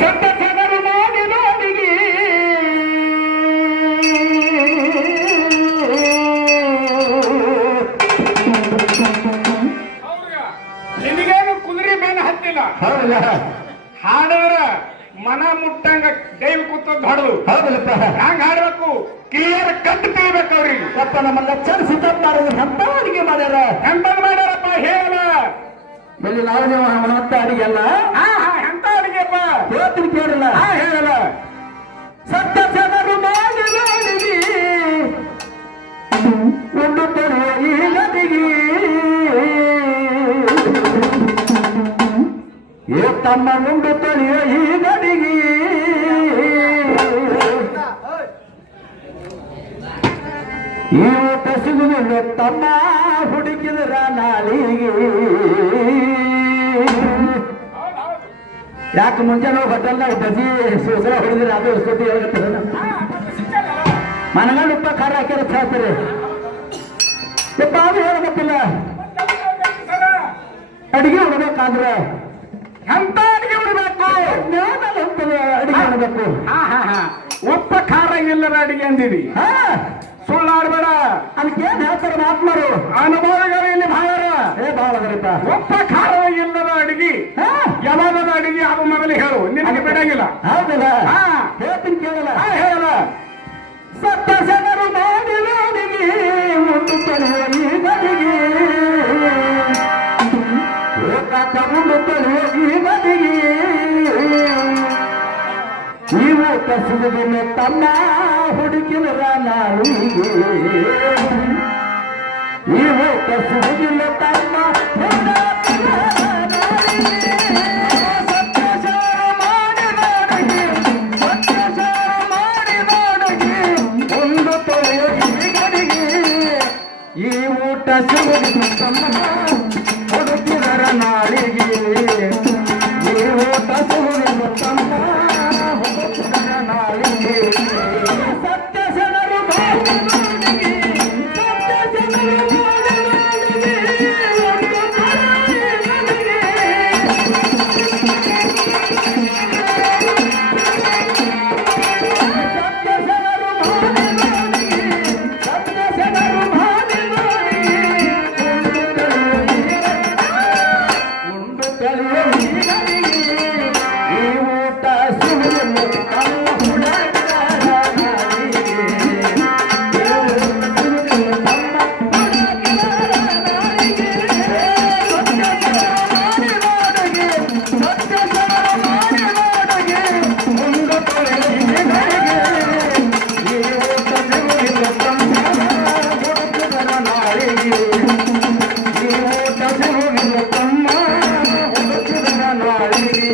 ಸಂತಸದರು ಮಾಡಿದವನಿಗೆ ನಿನಗೇನು ಕುದುರೆ ಬೇನ ಹತ್ತಿಲ್ಲ. ಹಾಡಿದ್ರ ಮನ ಮುಟ್ಟಂಗ ದೈವ ಕೂತದ್ದು ಹಾಡುದು. ಹೌದಲ್ಲಪ್ಪ, ಹಂಗ ಹಾಡ್ಬೇಕು, ಕ್ಲಿಯರ್ ಕಟ್ ತೆಗಿಬೇಕು ಅವ್ರಿಗೆ. ಅಪ್ಪ ನಮ್ಮ ಲಕ್ಷಣ ಸಿದ್ದಪ್ಪಾರರು ಎಂತ ಅಡಿಗೆ ಮಾಡ್ಯಾರ, ಎಂತದ್ ಮಾಡ್ಯಾರಪ್ಪ ಹೇಳಲ್ಲ. ಇಲ್ಲಿ ನಾವು ನೀವು ಮತ್ತ ಅಡಿಗೆ ಅಲ್ಲ. ಎಂತ ಅಡಿಗೆಪ್ಪ ಹೇಳ್ತೀನಿ ಕೇಳಲ್ಲ. ಹೇಳಲ್ಲ. ಸತ್ಯ ಜನರು ಮಾಡಿದ ಅಡಿಗೆ ಒಂದು ತರುವ ಈ ನದಿಗೆ ಏ ತಮ್ಮ ಮುಂದೆ ತೊಳೆಯ ಈ ನದಿಗೆ ಈ ಊಟ ಸಿಗುವುದಿಲ್ಲ ತಮ್ಮ ಹುಡುಕಿದ್ರ ನಾಳಿಗೆ. ಯಾಕೆ ಮುಂಜಾನೆ ಹೋಟೆಲ್ನಾಗ ಬಜಿ ಸೂಸರ ಹೊಡೆದಿರ ಅದು ಸುದ್ದಿ ಹೇಳ್ತಾರೆ. ಮನಗಂಡು ಉಪ್ಪ ಖಾರ ಹಾಕ್ಯಾರ ಹೇಳ್ತಾರೆ. ಉಪ್ಪ ಅದು ಹೇಳಬೇಕಿಲ್ಲ. ಅಡಿಗೆ ಉಡ್ಬೇಕಾದ್ರೆ ಎಂತ ಅಡಿಗೆ ಉಡ್ಬೇಕು, ಅಡಿಗೆ ಉಡ್ಬೇಕು. ಉಪ್ಪ ಖಾರ ಇಲ್ಲದ ಅಡಿಗೆ ಅಂದಿದಿ. ಸುಳ್ಳಾಡ್ಬೇಡ. ಅದಕ್ಕೇನ್ ಹೇಳ್ತಾರೆ ಮಾತ್ಮಾರು, ಅನುಭವಗಳು ಇಲ್ಲಿ ಭಾಳ ಭಾಳದರಿಪ್ಪ. ಉಪ್ಪ ಖಾರ ಇಲ್ಲದ ಅಡಿಗೆ ಯಾವಾಗದ ಅಡಿಗೆ ಅದು ಮೊದಲು ಹೇಳು, ನಿನಗೆ ಬಿಡಂಗಿಲ್ಲ. ಹೌದಲ್ಲ, ಹೇಳ್ತೀನಿ ಕೇಳಲ್ಲ. ಹೇಳಲ್ಲ. ಸತ್ತ ಜನರು ಮಾಡಿದ ಅಡಿಗೆ ಒಂದು ತೊಳೆಯುವ ಈ ನದಿಗೆ ಮುಂದೆ ತೊಳೆಯುವ ಈ ನದಿಗೆ ಈ ಊಟ ಸಿಗುದಿಲ್ಲ ತಮ್ಮ ಹುಡುಕಿದ್ರ ನಾಳಿಗೆ. ಈ ಊಟ ಸಿಗುದಿಲ್ಲ ತಮ್ಮ ಒಂದು ತೊಳೆಯುವ ಈ ನದಿಗೆ ಈ ಊಟ ಸಿಗುದಿಲ್ಲ ತಮ್ಮ ಹುಡುಕಿದರ ನಾಳಿಗೆ. ಈ ಊಟ ಸಿಗುದಿಲ್ಲ ತಮ್ಮ ಹುಡುಕಿದರ ನಾಳಿಗೆ. ಸತ್ಯ ಜನರು ಮಾಡಿದವನಿಗೆ, ಸತ್ಯ ಜನರು ಮಾಡಿದವನಿಗೆ ಒಂದು ತೊಳೆಯುವ ನದಿಗೆ. ಸತ್ಯ ಜನರು ಮಾಡಿದವನಿಗೆ, ಸತ್ಯ ಜನರು ಮಾಡಿದವನಿಗೆ ಒಂದು ತೊಳೆಯುವ ಈ ನದಿಗೆ. ಈ ಊಟ ಸಿಗುವುದಿಲ್ಲ ತಮ್ಮ ಹುಡುಕಿದರ ನಾಳಿಗೆ. ಈ ಊಟ ಸಿಗುವುದಿಲ್ಲ ತಮ್ಮ ಹುಡುಕಿದರ ನಾಳಿಗೆ. ಸತ್ಯ ಜನರು ಮಾಡಿದವನಿಗೆ, ಸತ್ಯ ಜನರು ಮಾಡಿದವನಿಗೆ ಒಂದು ತೊಳೆಯುವ ಈ ನದಿಗೆ. ಈ ಊಟ ಸಿಗುವುದಿಲ್ಲ ತಮ್ಮ ಹುಡುಕಿದರ ನಾಳಿಗೆ. ಈ ಊಟ ಸಿಗುವುದಿಲ್ಲ ತಮ್ಮ ಹುಡುಕಿದರ ನಾಳಿಗೆ.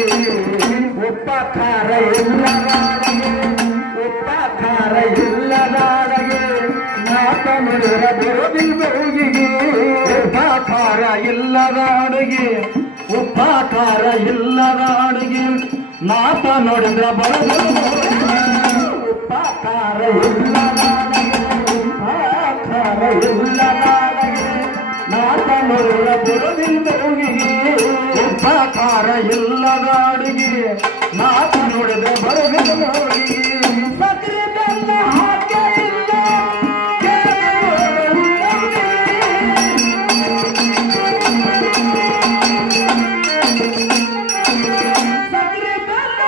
ಉಪ್ಪ ಖಾರ ಇಲ್ಲದಾಡಗೆ, ಉಪ್ಪ ಖಾರ ಇಲ್ಲದಾಡಗೆ ಮಾತನುಡಿರ ಬರುವುದಿಲ್ಲ ಹುಡುಗಿಗೆ. ಉಪ್ಪ ಖಾರ ಇಲ್ಲದ ಅಡುಗೆ, ಉಪ್ಪ ಖಾರ ಇಲ್ಲದ ಅಡುಗೆ ಮಾತನುಡಿದ್ರ ಬರುವುದಿಲ್ಲ ಹುಡುಗಿಗೆ. ಉಪ್ಪ ಖಾರ ಇಲ್ಲದ ಅಡುಗೆ, ಉಪ್ಪ ಖಾರ ಇಲ್ಲದ ಅಡುಗೆ ಮಾತನುಡಿದ್ರ ಬರುವುದಿಲ್ಲ ಹುಡುಗಿಗೆ. ಉಪ್ಪ ಖಾರ ಇಲ್ಲದ ಅಡುಗೆ ಮಾತನುಡಿದ್ರ ಬರುವುದಿಲ್ಲ ಹುಡುಗಿಗೆ. ಸಕ್ಕರೆ ಬೆಲ್ಲ ಹಾಕೇ ಇಲ್ಲ ಸಕ್ಕರೆ ಬೆಲ್ಲ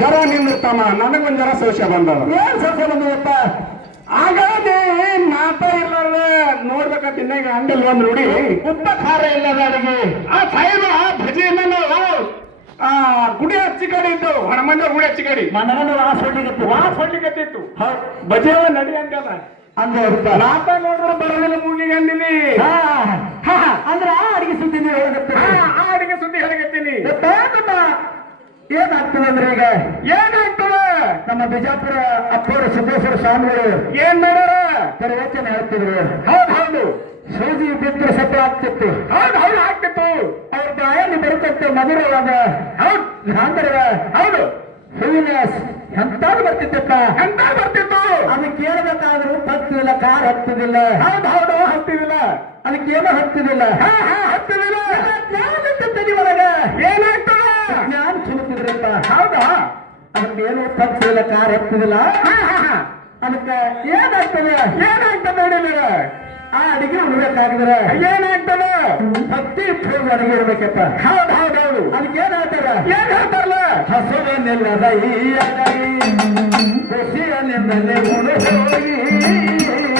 ಜರ ನಿನ್ನ ತಮ್ಮ ನನಗೊಂದ್ ಜರ ಸಂಶಯ ಬಂದದ. ಏನ್ ಸಸ್ಯ ಬಂದದಪ್ಪ? ಹಾಗಾದ್ರೆ ಮಾತ ಇಲ್ಲದ ನೋಡ್ಬೇಕಂತ ಇನ್ನೀಗ ಅಂಗಲ್ ಒಂದ್ ನೋಡಿ ಉಪ್ಪ ಖಾರ ಇಲ್ಲದ ಅಡಿಗೆ. ಆ ಸಾಯಿಬ ಭಜಿಯನ್ನ ನಾವು ಗುಡಿ ಹಚ್ಚಿ ಕಡೆ ಇದ್ದು ಹನುಮಂತ ಗುಡಿ ಹಚ್ಚಿ ಕಡೆ ಮನಗಂಡು ವಾಸ ಹೊಡ್ಲಿಕ್ಕೆ ವಾಸ್ ಹೊಡ್ಲಿಕತ್ತಿತ್ತು. ಭಜಿಯವ ನಡಿ ಅಂತದ ಅಂದ ಮಾತ ನೋಡ್ರೆ ಬರೋದಿಲ್ಲ ಮೂಗಿಗೆ ಅಂದಿನಿ. ಅಂದ್ರ ಅಡಿಗೆ ಸುದ್ದಿ ನೀವು ಹೇಳಕತ್ತೀರಿ. ಆ ಅಡಿಗೆ ಸುದ್ದಿ ಹೇಳಕತ್ತೀನಿ. ಏನಾಗ್ತದೆ ಅಂದ್ರೆ ಈಗ ಏನಾಗ್ತದ? ನಮ್ಮ ಬಿಜಾಪುರ ಅಪ್ಪೋರ ಸಿದ್ದೇಶ್ವರ ಸ್ವಾಮಿಗಳು ಏನ್ ಮಾಡ್ಯಾರ? ಪ್ರವಚನ ಹೇಳ್ತಿದ್ರು. ಹೌದು ಸೂಜಿ ಬಿದ್ದರೆ ಸತ್ಯ ಆಗ್ತಿತ್ತು. ಹೌದು ಆಗ್ತಿತ್ತು. ಅವ್ರ ಬಾಯಲ್ಲಿ ಬರುತ್ತಂತೆ ಮಧುರವಾದ ಹೌದು ಗಾಂಧರ್ವ ಹೌದು ಹೂವಿನ ಎಂತಾದ್ರು ಬರ್ತಿತ್ತಪ್ಪ. ಎಂತ ಬರ್ತಿತ್ತು? ಅದು ಕೇಳಬೇಕಾದ್ರೂ ಹತ್ತುದಿಲ್ಲ, ಕಾರ್ ಹತ್ತುದಿಲ್ಲ. ಹೌದು ಹತ್ತಿದಿಲ್ಲ. ಅದಕ್ಕೇನು ಹತ್ತುದಿಲ್ಲ. ಹತ್ತಿದಿಲ್ಲ. ತನಿ ಒಳಗ ಏನಾಗ್ತದ? ಜ್ಞಾನ ಸುಡುತ್ತಿದ್ರಪ್ಪ. ಹೌದಾ? ಅದಕ್ಕೇನು ಹತ್ತುದಿಲ್ಲ, ಕಾರ್ ಹತ್ತುದಿಲ್ಲ. ಅದಕ್ಕೆ ಏನಾಗ್ತದೆ? ಏನಾಗ್ತದೆ ಹೇಳಿಲ್ಲ. ಆ ಅಡಿಗೆ ಉಳ್ಬೇಕಾಗಿದ್ರೆ ಏನಾಗ್ತದ? ಭಕ್ತಿ ಇಟ್ಟು ಅಡಿಗೆ ಇರ್ಬೇಕಪ್ಪ. ಹೌದು ಅದಕ್ಕೆ ಏನಾಗ್ತದ? ಏನ್ ಹೇಳ್ತಾರಲ್ಲ? ಹಸುವನ್ನೆಲ್ಲದ ಈ ಅಡಗಿ ಖುಷಿಯನ್ನೆಂದಲೇ ಉಳು ಹೋಗಿ